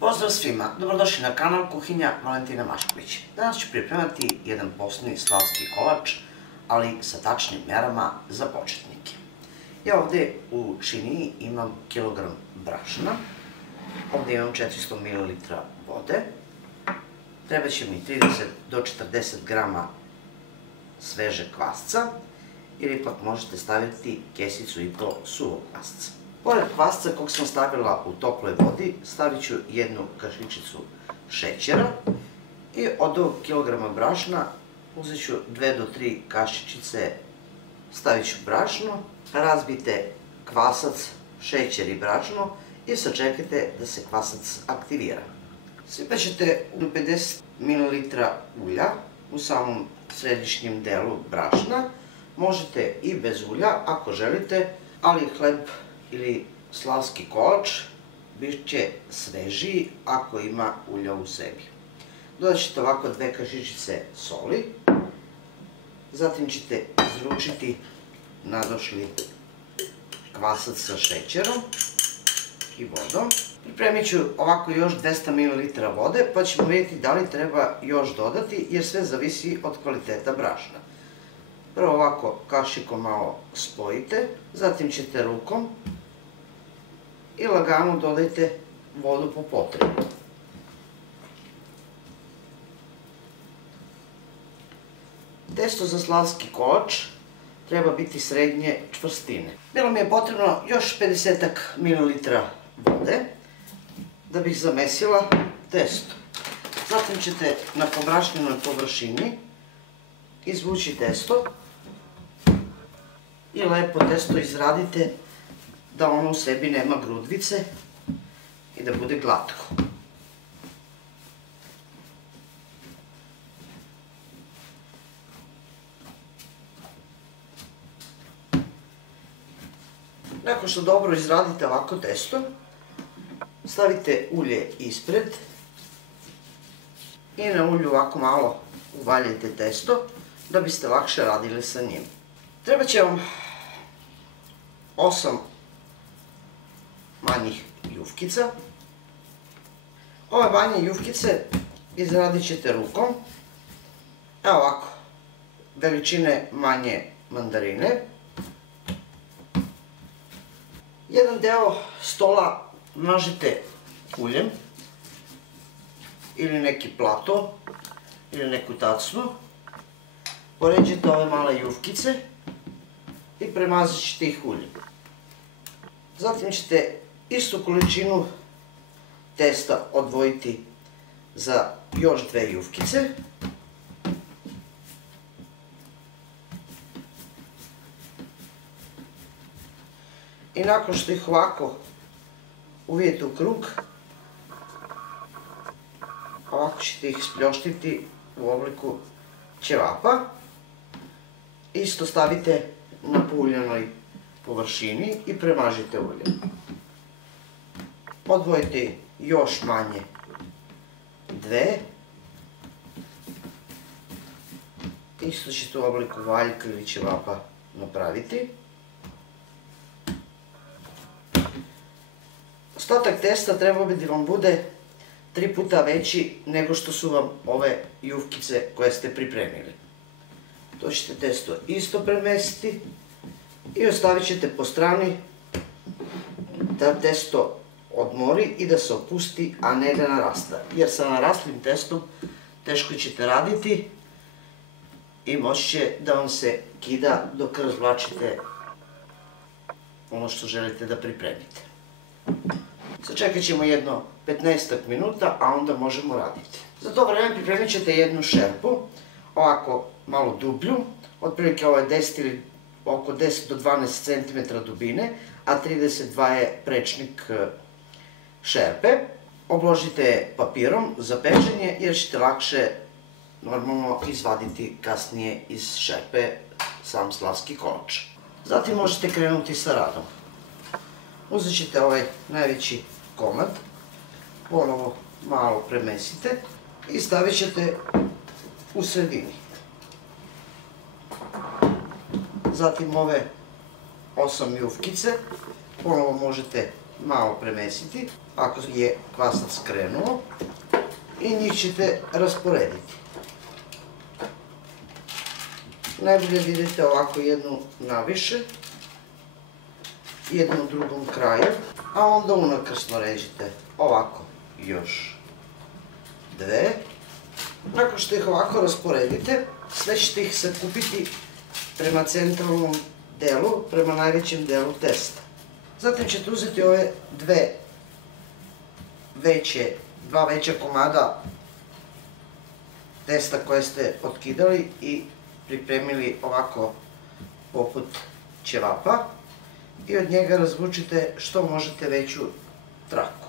Pozdrav svima, dobrodošli na kanal Kuhinja Valentina Mašković. Danas ću pripremati jedan posni slavski kolač, ali sa tačnim merama za početnike. Ja ovde u činiji imam kilogram brašna, ovde imam 400 ml vode, treba će mi 30 do 40 grama sveže kvasca, ili pak možete staviti kesicu i po suvog kvasca. Pored kvasca kog sam stavila u toploj vodi, stavit ću jednu kašičicu šećera i od ovog kilograma brašna uzet ću 2 do 3 kašičice, stavit ću brašno, razbijte kvasac, šećer i brašno i sačekajte da se kvasac aktivira. Sipat ćete 50 ml ulja u samom središnjem delu brašna, možete i bez ulja ako želite, ali hleb ili slavski kolač bit će svežiji ako ima ulja u sebi. Dodat ćete ovako 2 kašičice soli, zatim ćete izručiti nadošli kvasac sa šećerom i vodom. Pripremit ću ovako još 200 ml vode, pa ćemo vidjeti da li treba još dodati, jer sve zavisi od kvaliteta brašna. Prvo ovako kašikom malo spojite, zatim ćete rukom i lagano dodajte vodu po potrebi. Testo za slavski kolač treba biti srednje čvrstine. Bilo mi je potrebno još 50 ml vode da bih zamesila testo. Zatim ćete na pobrašnjenoj površini izvući testo i lepo testo izradite da ono u sebi nema grudvice i da bude glatko. Nakon što dobro izradite ovako testo, stavite ulje ispred i na ulju ovako malo uvaljajte testo da biste lakše radili sa njim. Treba će vam 8 manjih jufkica. Ove manje jufkice izradit ćete rukom. Evo ovako, veličine manje mandarine. Jedan deo stola mažite uljem ili neki plato ili neku tacnu. Poređite ove male jufkice i premazat ćete ih uljem. Zatim ćete istu količinu testa odvojiti za još 2 jufkice. I nakon što ih ovako uvijete u krug, ovako ćete ih spljoštiti u obliku ćevapa. Isto stavite na pouljenoj površini i premažite uljem. Odvojite još manje 2. Isto ćete u obliku valjka ili ćevapa napraviti. Ostatak testa trebao bi da vam bude 3 puta veći nego što su vam ove jufkice koje ste pripremili. To ćete testo isto premestiti i ostavit ćete po strani da testo odmori i da se opusti, a ne da narasta. Jer sa naraslim testom teško ćete raditi i moći će da vam se kida dok razvlačite ono što želite da pripremite. Sačekat ćemo jedno 15 minuta, a onda možemo raditi. Za to vreme pripremit ćete jednu šerpu, ovako malo dublju, otprilike ovo je 10 ili oko 10 do 12 cm dubine, a 32 je prečnik šerpe. Obložite je papirom za pečenje jer ćete lakše normalno izvaditi kasnije iz šerpe sam slavski kolač. Zatim možete krenuti sa radom. Uzet ćete ovaj najveći komad, ponovo malo premesite i stavit ćete u sredini. Zatim ove 8 jufkice ponovo možete malo premesiti, ako je kvasac krenuo, i njih ćete rasporediti. Najbolje da idete ovako jednu naviše, jednu u drugom kraju, a onda unakrsno ređite ovako još dve. Nakon što ih ovako rasporedite, sve ćete ih sakupiti prema centralnom delu, prema najvećem delu testa. Zatim ćete uzeti ove dva veća komada testa koje ste otkidali i pripremili ovako poput ćevapa i od njega razvučite što možete veću traku.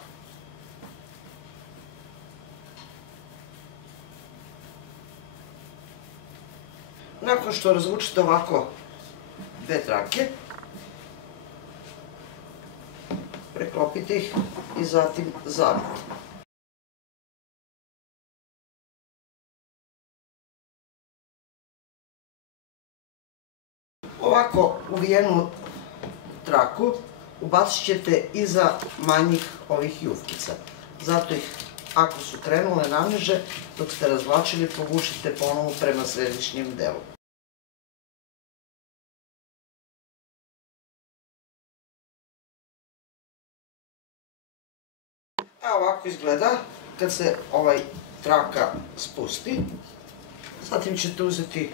Nakon što razvučite ovako dve trake, preklopite ih i zatim zavijte. Ovako uvijenu traku ubacit ćete iza manjih ovih jufkica. Zato ih, ako su krenule naniže, dok ste razvlačili, povučite ponovo prema središnjem delu. Evo ovako izgleda kad se ovaj traka spusti. Zatim ćete uzeti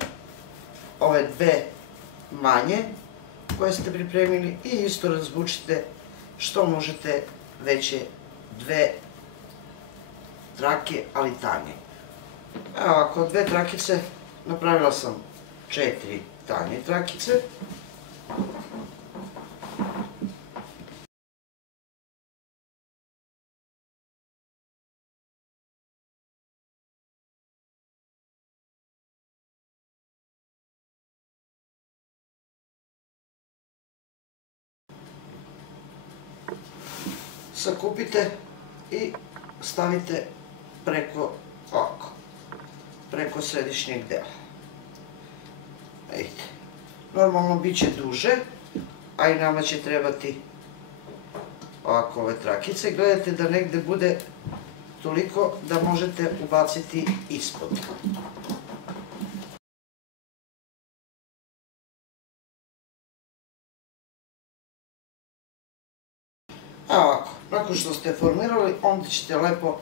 ove dve manje koje ste pripremili i isto razvučite što možete veće dve trake, ali tanje. Evo ovako, od dve trakice napravila sam 4 tanje trakice. Sakupite i stavite preko ovako, preko središnjeg dela. Vidite, normalno bit će duže, a i nama će trebati ovako ove trakice. Gledajte da negde bude toliko da možete ubaciti ispod. Evo ovako, nakon što ste formirali, onda ćete lepo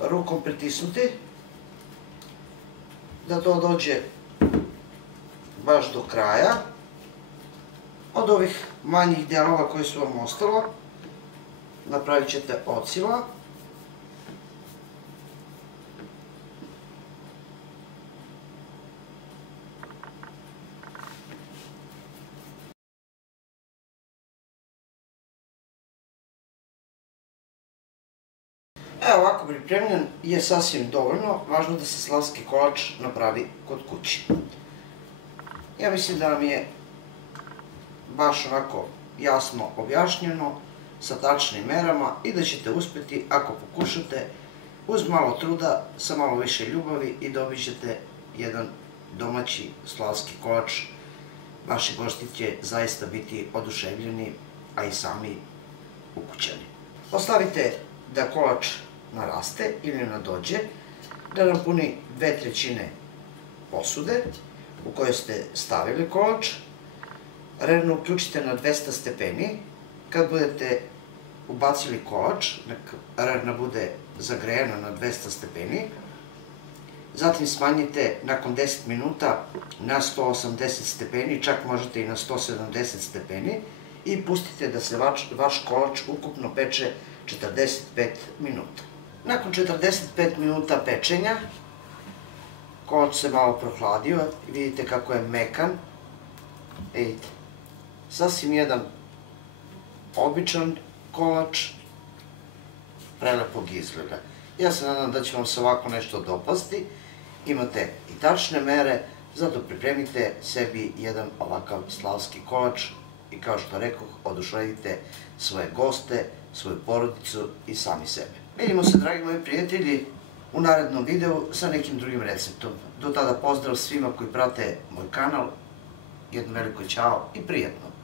rukom pritisnuti da to dođe baš do kraja. Od ovih manjih delova koji su vam ostalo napravit ćete ocila. Evo ovako pripremljen je sasvim dovoljno, važno da se slavski kolač napravi kod kuće. Ja mislim da vam je baš onako jasno objašnjeno, sa tačnim merama i da ćete uspjeti ako pokušate uz malo truda, sa malo više ljubavi i dobit ćete jedan domaći slavski kolač. Vaši gosti će zaista biti oduševljeni, a i sami ukućani. Ostavite da kolač naraste ili nadođe, da napuni 2/3 posude u kojoj ste stavili kolač. Revno uključite na 200 stepeni. Kad budete ubacili kolač, revna bude zagrejana na 200 stepeni. Zatim smanjite nakon 10 minuta na 180 stepeni, čak možete i na 170 stepeni i pustite da se vaš kolač ukupno peče 45 minuta. Nakon 45 minuta pečenja, kolač se malo prohladio, vidite kako je mekan. Vidite, sasvim jedan običan kolač, prelepog izgleda. Ja se nadam da će vam se ovako nešto dopasti. Imate i tačne mere, zato pripremite sebi jedan ovakav slavski kolač i kao što rekoh, oduševite svoje goste, svoju porodicu i sami sebe. Vidimo se, dragi moji prijatelji, u narednom videu sa nekim drugim receptom. Do tada pozdrav svima koji prate moj kanal, jedno veliko ćao i prijatno!